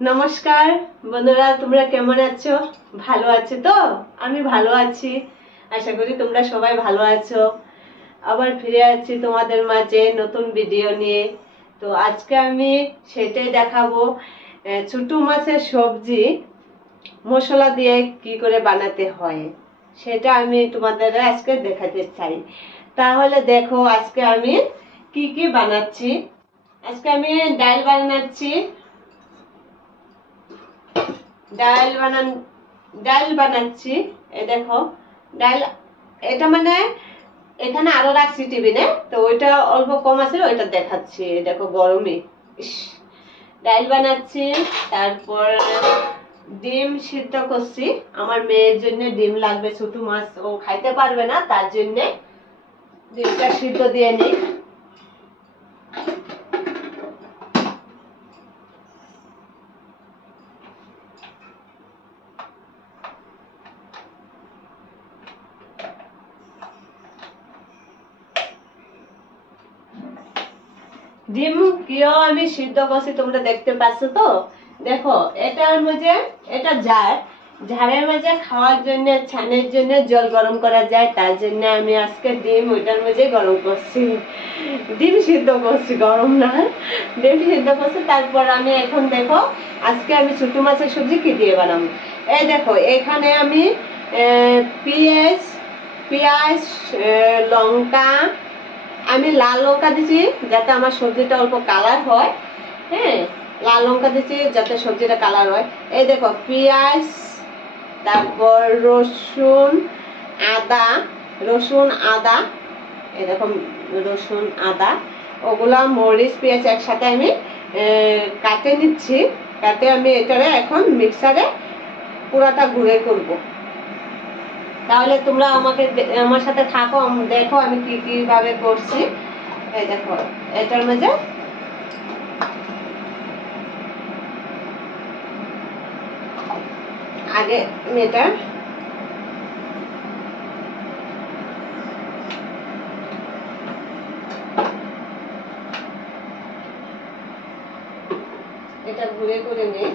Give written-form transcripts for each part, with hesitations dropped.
নমস্কার বন্ধুরা, তোমরা কেমন আছো? ভালো আছো তো? আমি ভালো আছি, আশা করি তোমরা সবাই ভালো আছো। আবার ফিরে আছি তোমাদের মাঝে নতুন ভিডিও নিয়ে। তো আজকে আমি সেটাই দেখাবো, ছোট মাছের সবজি মশলা দিয়ে কি করে বানাতে হয়, সেটা আমি তোমাদের আজকে দেখাতে চাই। তাহলে দেখো আজকে আমি কি কি বানাচ্ছি। আজকে আমি ডাল বানাচ্ছি, ডাল বানান ডাল বানাচ্ছি। এই দেখো ডাল, এটা মানে এখানে আরো রাখছি টিফিনে, তো ওইটা অল্প কম আছে, ওইটা দেখাচ্ছি। এই দেখো গরমে ডাল বানাচ্ছি। তারপর ডিম সিদ্ধ করছি, আমার মেয়ের জন্য ডিম লাগবে, ছোট মাছ ও খাইতে পারবে না, তার জন্য ডিমটা সিদ্ধ দিয়ে নিই। ডিম কিও আমি সিদ্ধ করছি, তোমরা দেখতে পাচ্ছ তো। দেখো এটার মধ্যে, এটা ঝাড়ের মাঝে খাওয়ার জন্য, ছানের জন্য জল গরম করা যায়, তার জন্য আমি আজকে ডিম ওইটার মধ্যে গরম করছি, ডিম সিদ্ধ করছি, গরম না, ডিম সিদ্ধ করছি। তারপর আমি এখন দেখো আজকে আমি ছোট মাছের সবজি কি দিয়ে বানাবো। এই দেখো এখানে আমি পেঁয়াজ পেঁয়াজ লঙ্কা, আমি লাল লঙ্কা দিছি যাতে আমার সবজিটা অল্প কালার হয়। হ্যাঁ, লাল লঙ্কা দিছি যাতে সবজিটা কালার হয়। এই দেখো পেঁয়াজ, তারপর রসুন আদা, এই দেখো রসুন আদা, ওগুলা মরিচ পেঁয়াজ একসাথে আমি কাটে নিচ্ছি। কাটে আমি এটারে এখন মিক্সারে পুরাটা গুঁড়ো করব। তাহলে তোমরা আমার সাথে থাকো, দেখো আমি কি কি ভাবে করছি। এই দেখো এটার মধ্যে আগে এটা এটা গুঁড়ো করে নিই।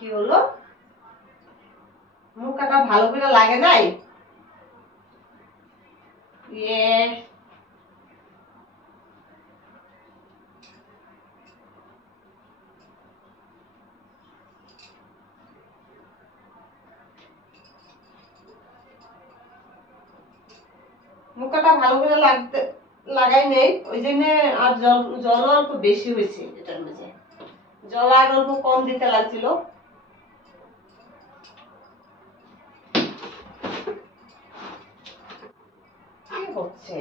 কি হলো, মুখটা ভালো করে লাগে নাই? ইয়ে মুখটা ভালো করে লাগাই নেই, ওই জন্য আর জল অল্প বেশি হয়েছে এটার মধ্যে, জল আর অল্প কম দিতে লাগছিল। কি হচ্ছে?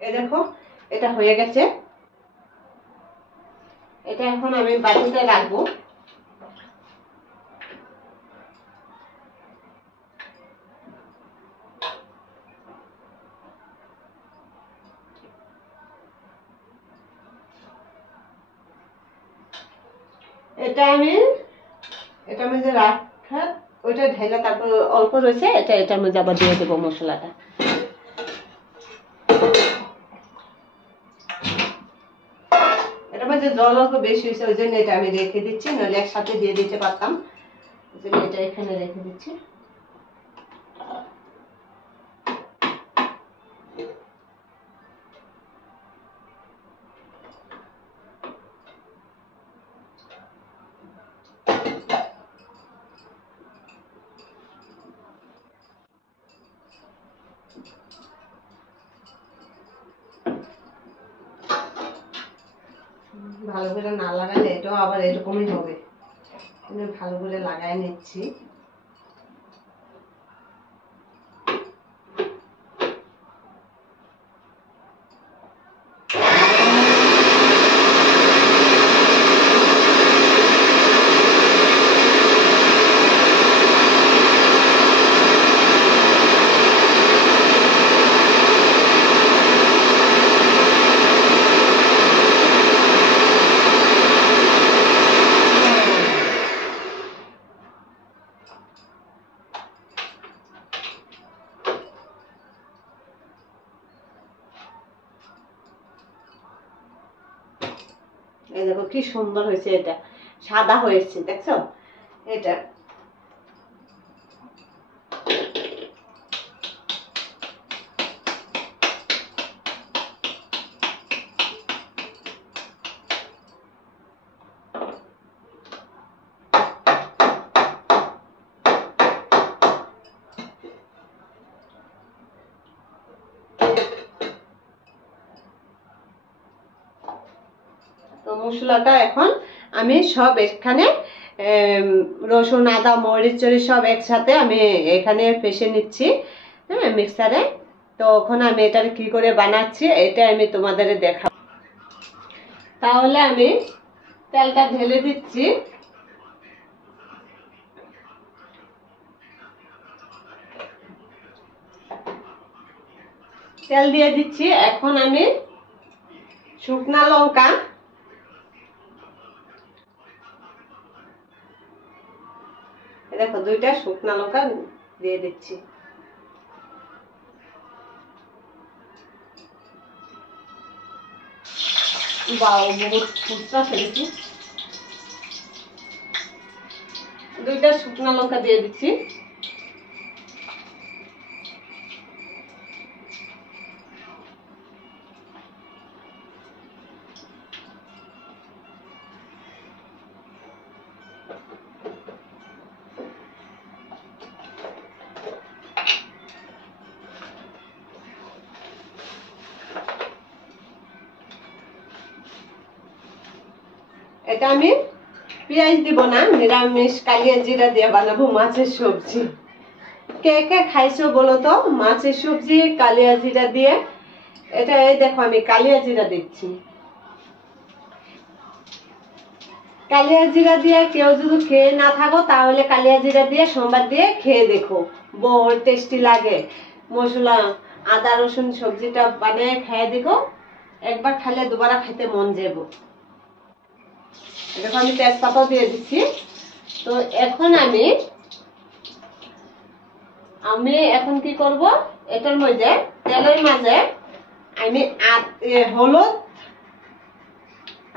এই দেখো এটা হয়ে গেছে, এটা এখন আমি বাটিতে রাখবো। এটা আমি এটার মধ্যে রাখা, ওইটা ঢেলে তারপর অল্প রয়েছে, এটার মধ্যে আবার দিয়ে দেবো মশলাটা। এটার মধ্যে জল অল্প বেশি হয়েছে, ওই জন্য এটা আমি রেখে দিচ্ছি, নইলে একসাথে দিয়ে দিতে পারতাম, ওই জন্য এটা এখানে রেখে দিচ্ছি। ভালো করে না লাগালে এটাও আবার এরকমই হবে, ভালো করে লাগাই নিচ্ছি। এই দেখো কি সুন্দর হয়েছে, এটা সাদা হয়েছে, দেখছো এটা। তো মশলাটা এখন আমি সব এখানে রসুন আদা মরিচ চরিচ সব একসাথে আমি এখানে পেষে নিচ্ছি, হ্যাঁ, মিক্সারে। তো এখন আমি এটা কি করে বানাচ্ছি এটা আমি তোমাদের দেখাবো। তাহলে আমি তেলটা ঢেলে দিচ্ছি। তেল দিয়ে দিচ্ছি। এখন আমি শুকনা লঙ্কা, দেখো 2টা শুকনা লঙ্কা দিয়ে দিচ্ছি। বাও, বহুত ফুটটা ফেলেছি। 2টা শুকনা লঙ্কা দিয়ে দিচ্ছি। এটা আমি পেঁয়াজ দিব না, নিরামিষ কালিয়া জিরা দিয়ে বানাবো মাছের সবজি। কে কে খাইছো বলো তো মাছের সবজি কালিয়া জিরা দিয়ে? এটা এই দেখো আমি কালিয়া জিরা দিচ্ছি। কালিয়া জিরা দিয়ে কেউ যদি খেয়ে না থাকো তাহলে কালিয়া জিরা দিয়ে সোমবার দিয়ে খেয়ে দেখো, বহুত টেস্টি লাগে। মশলা আদা রসুন সবজিটা বানিয়ে খেয়ে দেখো, একবার খাইলে দুবার খাইতে মন যাবো। দেখো আমি তেজপাতাও দিয়ে দিচ্ছি। তো এখন আমি এখন কি করব, এটার মধ্যে তেলের মাঝে আমি হলুদ,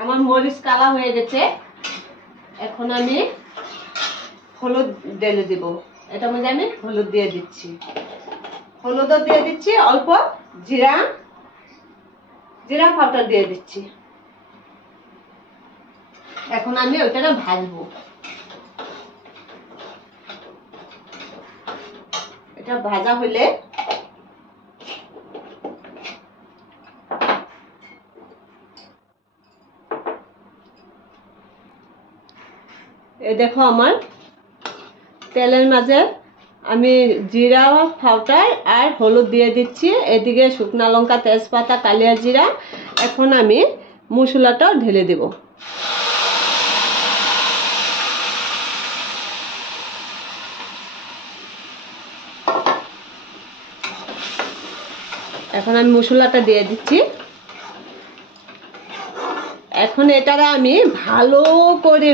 আমার মরিচ কালা হয়ে গেছে, এখন আমি হলুদ ঢেলে দিব। এটার মধ্যে আমি হলুদ দিয়ে দিচ্ছি, হলুদও দিয়ে দিচ্ছি, অল্প জিরা পাউডার দিয়ে দিচ্ছি। এখন আমি ওইটাকে ভাজবো। এটা ভাজা হলে এই দেখো আমার তেলের মাঝে আমি জিরা পাউডার আর হলুদ দিয়ে দিচ্ছি, এদিকে শুকনা লঙ্কা তেজপাতা কালিয়া জিরা। এখন আমি মশলাটাও ঢেলে দেব। এখন আমি মশলাটা দিয়ে দিচ্ছি। এখন এটারে আমি ভালো করে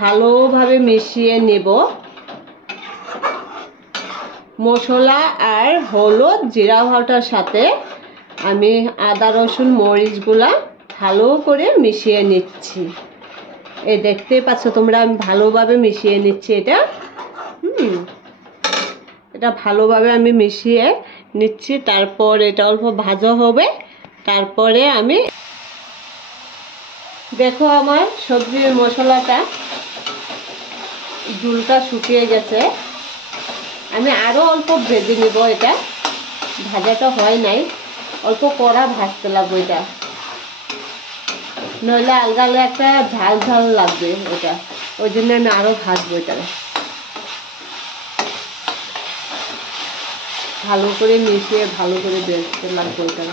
ভালোভাবে মিশিয়ে নেব। মশলা আর হলুদ জিরা বাটার সাথে আমি আদা রসুন মরিচগুলা ভালো করে মিশিয়ে নিচ্ছি। এই দেখতেই পাচ্ছ তোমরা, আমি ভালোভাবে মিশিয়ে নিচ্ছি এটা। এটা ভালোভাবে আমি মিশিয়ে নিচ্ছি। তারপর এটা অল্প ভাজা হবে, তারপরে আমি দেখো আমার সবজির মশলাটা ঝুলটা শুকিয়ে গেছে। আমি আরো অল্প ভেজে নিব। এটা ভাজাটা হয় নাই, অল্প কড়া ভাজতে লাগবে এটা, নইলে আলগা আলগা একটা ঝাল ঝাল লাগবে ওটা। ওই জন্য আমি আরো ভাজবো এটা, ভালো করে মিশিয়ে ভালো করে বেরতে লাগবে ওটা।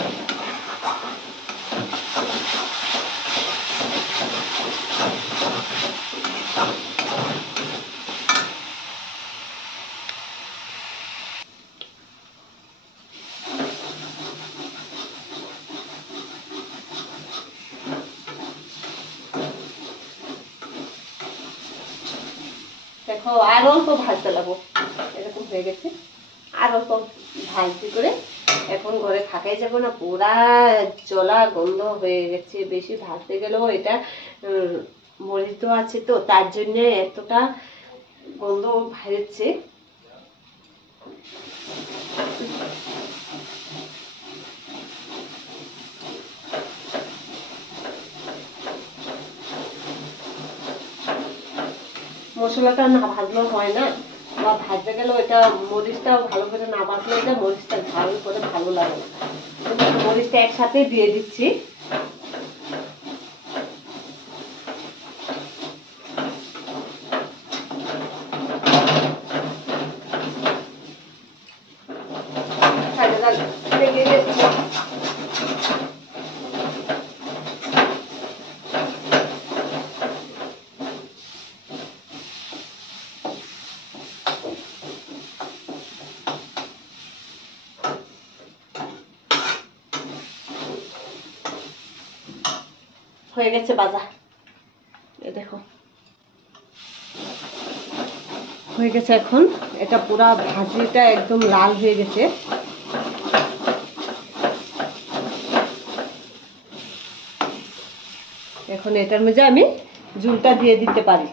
দেখো আর অল্প ভাজতে লাগবো, এরকম হয়ে গেছে। আর অল্প ভাজতে করে এখন ঘরে থাকাই যাবো না, পুরা জলা গন্ধ হয়ে গেছে। বেশি ভাজতে গেলেও এটা মরিচ তো আছে, তো তার জন্য এতটা গন্ধ ভাজছে। মশলাটা না ভাজলেও হয় না, বা ভাজতে গেলেও এটা মরিচটা ভালো করে না ভাজলে এটা মরিচটা ঝাল করে ভালো লাগে না। মরিচটা একসাথে দিয়ে দিচ্ছি। হয়ে গেছে ভাজা, দেখো হয়ে গেছে। এখন এটা পুরা ভাজিটা একদম লাল হয়ে গেছে। এখন এটার মধ্যে আমি ঝুলটা দিয়ে দিতে পারি।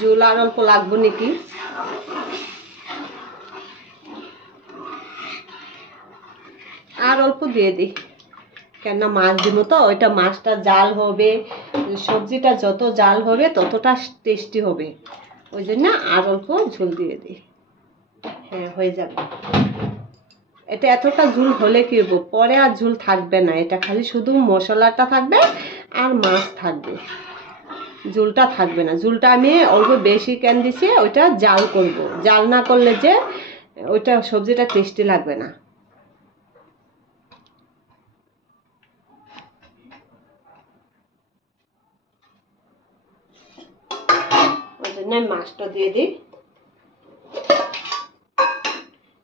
ঝোল আর অল্প লাগবে নাকি, আর অল্প দিয়ে দিই, কেননা মাছ দিব তো, ওইটা মাছটা জাল হবে, সবজিটা যত জাল হবে ততটা টেস্টি হবে, ওই জন্য আর অল্প ঝোল দিয়ে দিই। হ্যাঁ হয়ে যাবে। এটা এতটা ঝোল হলে কি হবো, পরে আর ঝোল থাকবে না, এটা খালি শুধু মশলাটা থাকবে আর মাছ থাকবে, ঝোলটা থাকবে না। ঝোলটা আমি অল্প বেশি কেন দিছি, ওইটা জাল করব, জাল না করলে যে ওইটা সবজিটা টেস্টি লাগবে না। ওই জন্য মাছটা দিয়ে দিই।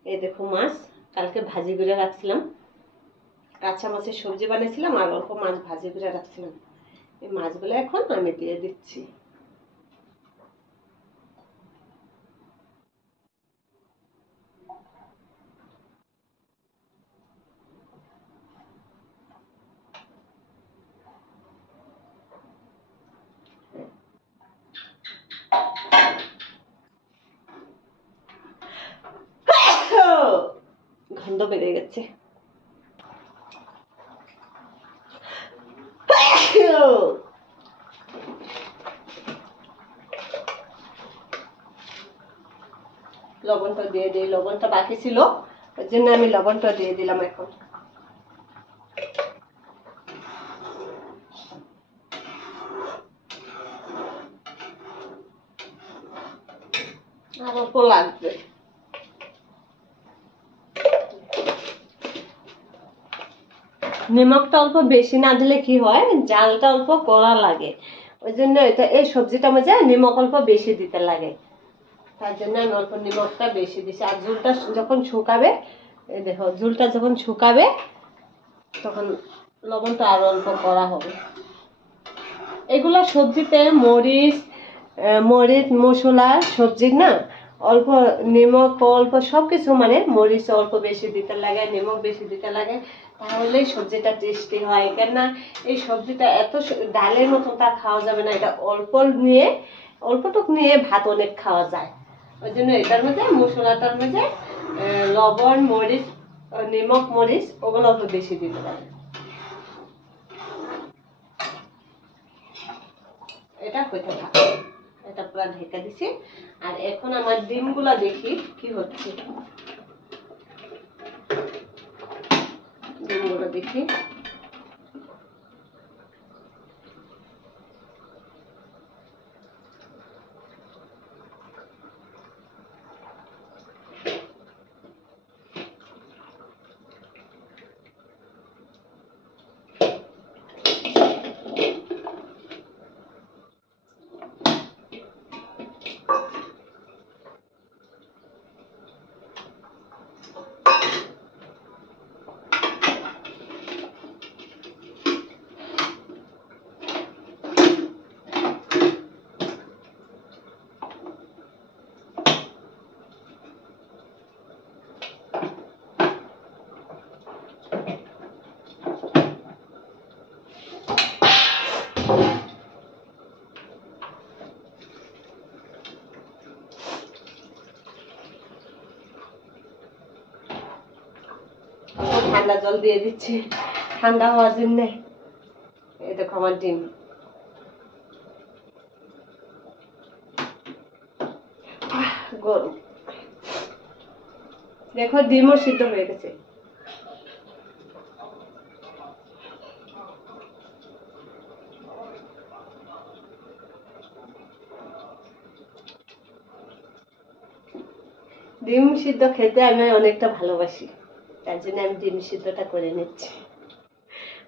এই দেখো মাছ কালকে ভাজি করে রাখছিলাম, কাঁচা মাছের সবজি বানিয়েছিলাম আর অল্প মাছ ভাজি করে রাখছিলাম। এই মাছগুলো এখন আমি দিয়ে দিচ্ছি। গন্ধ বেড়ে গেছে। লবণটা দিয়ে দিই, লবণটা বাকি ছিল ওই জন্য আমি লবণটা দিয়ে দিলাম। এখন আর অল্প লাগবে। নিমকটা অল্প বেশি না দিলে কি হয়, জালটা অল্প কড়া লাগে। ওই জন্য এটা এই সবজিটা মধ্যে নিমক অল্প বেশি দিতে লাগে, তার জন্য আমি অল্প নিমকটা বেশি দিছি। আর ঝুলটা যখন শুকাবে, এই দেখো ঝুলটা যখন শুকাবে তখন লবণটা আরো অল্প করা হবে। এগুলা সবজিতে মরিচ মশলা সবজির না অল্প নিমক অল্প সবকিছু, মানে মরিচ অল্প বেশি দিতে লাগে, নিমক বেশি দিতে লাগে, তাহলেই সবজিটা টেস্টি হয়। কেননা এই সবজিটা এত ডালের মতো তা খাওয়া যাবে না, এটা অল্পটুক নিয়ে ভাত অনেক খাওয়া যায়। ওই জন্য এটার মধ্যে মশলাটার মধ্যে লবণ মরিচ নিমক মরিচ ওগুলো অল্প বেশি দিতে লাগে। এটা হইতে থাকে, এটা পুরো ঢেকে দিছি। আর এখন আমার ডিমগুলো দেখি কি হচ্ছে, ডিমগুলো দেখি। ঠান্ডা জল দিয়ে দিচ্ছি ঠান্ডা হওয়ার জন্য। এই দেখো আমার ডিম গরম, দেখো ডিমও সিদ্ধ হয়ে গেছে। ডিম সিদ্ধ খেতে আমি অনেকটা ভালোবাসি, তার জন্য আমি ডিম সিদ্ধটা করে নিচ্ছি।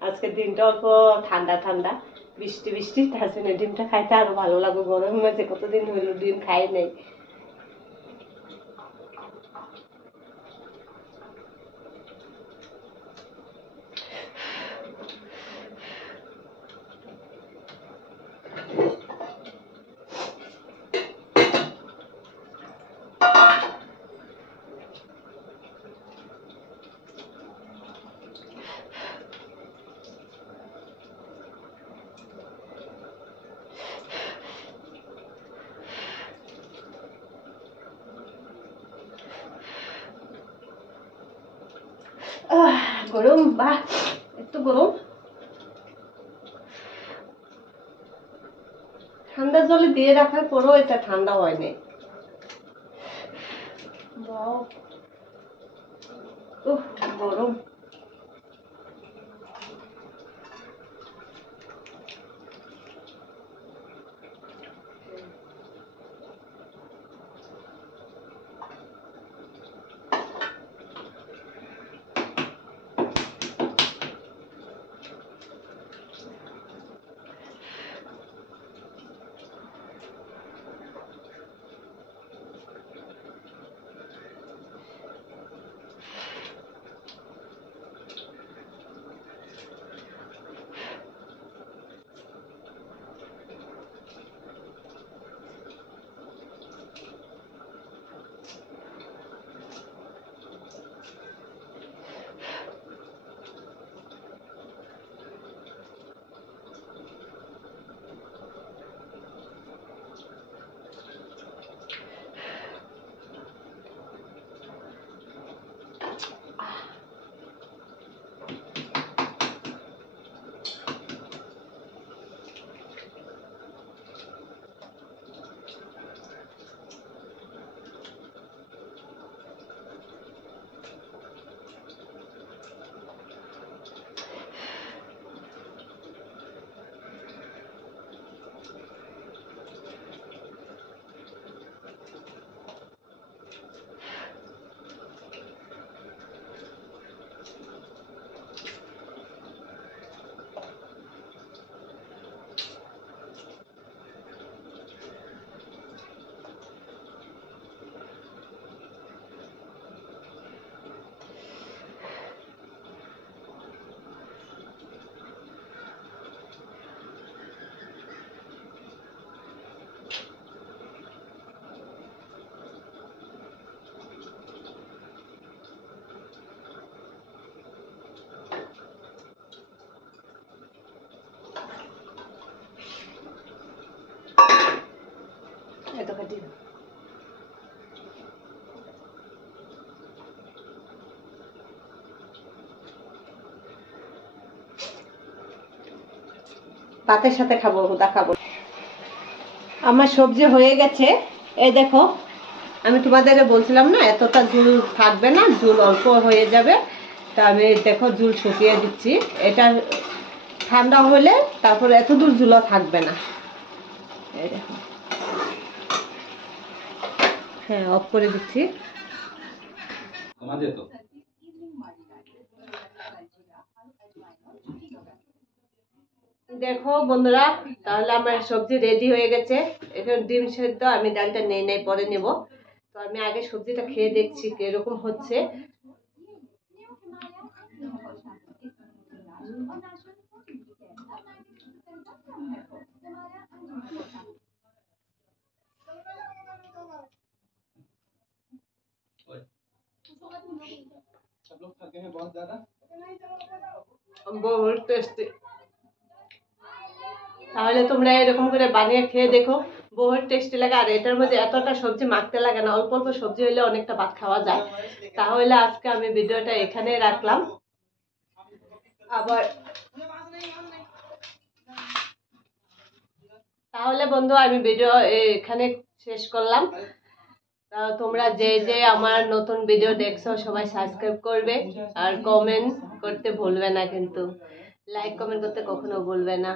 আজকে দিনটা অল্প ঠান্ডা ঠান্ডা বৃষ্টি বৃষ্টি, তার জন্য ডিমটা খাইতে আরো ভালো লাগবে। গরমের মাঝে কতদিন হইলো ডিম খাই নাই। গরম, বাহ এত গরম। ঠান্ডা জলে দিয়ে রাখার পরও এটা ঠান্ডা হয়নি। গরম। এত কাটি দাও। ভাতের সাথে খাবো, হুদা খাবো। আমার সবজি হয়ে গেছে, এই দেখো। আমি তোমাদের বলছিলাম না এতটা ঝুল থাকবে না, ঝুল অল্প হয়ে যাবে। তা আমি দেখো ঝুল শুকিয়ে দিচ্ছি। এটা ঠান্ডা হলে তারপর এত দূর ঝুলও থাকবে না। এই দেখো, হ্যাঁ অফ করে দিচ্ছি। দেখো বন্ধুরা, তাহলে আমার সবজি রেডি হয়ে গেছে। এখন ডিম সেদ্ধ, আমি ডালটা নেই পরে নেব। তো আমি আগে সবজিটা খেয়ে দেখছি কিরকম হচ্ছে। বহুত টেস্টি। তাহলে তোমরা এরকম করে বানিয়ে খেয়ে দেখো, বহুত টেস্টি লাগে। আর এটার মধ্যে এতটা সবজি মাখতে লাগে না, অল্প অল্প সবজি হলে অনেকটা ভাত খাওয়া যায়। তাহলে আজকে আমি ভিডিওটা এখানে রাখলাম। আবার তাহলে বন্ধু আমি ভিডিও এখানে শেষ করলাম। তোমরা যে যে আমার নতুন ভিডিও দেখছো সবাই সাবস্ক্রাইব করবে, আর কমেন্ট করতে ভুলবে না, কিন্তু লাইক কমেন্ট করতে কখনো ভুলবে না।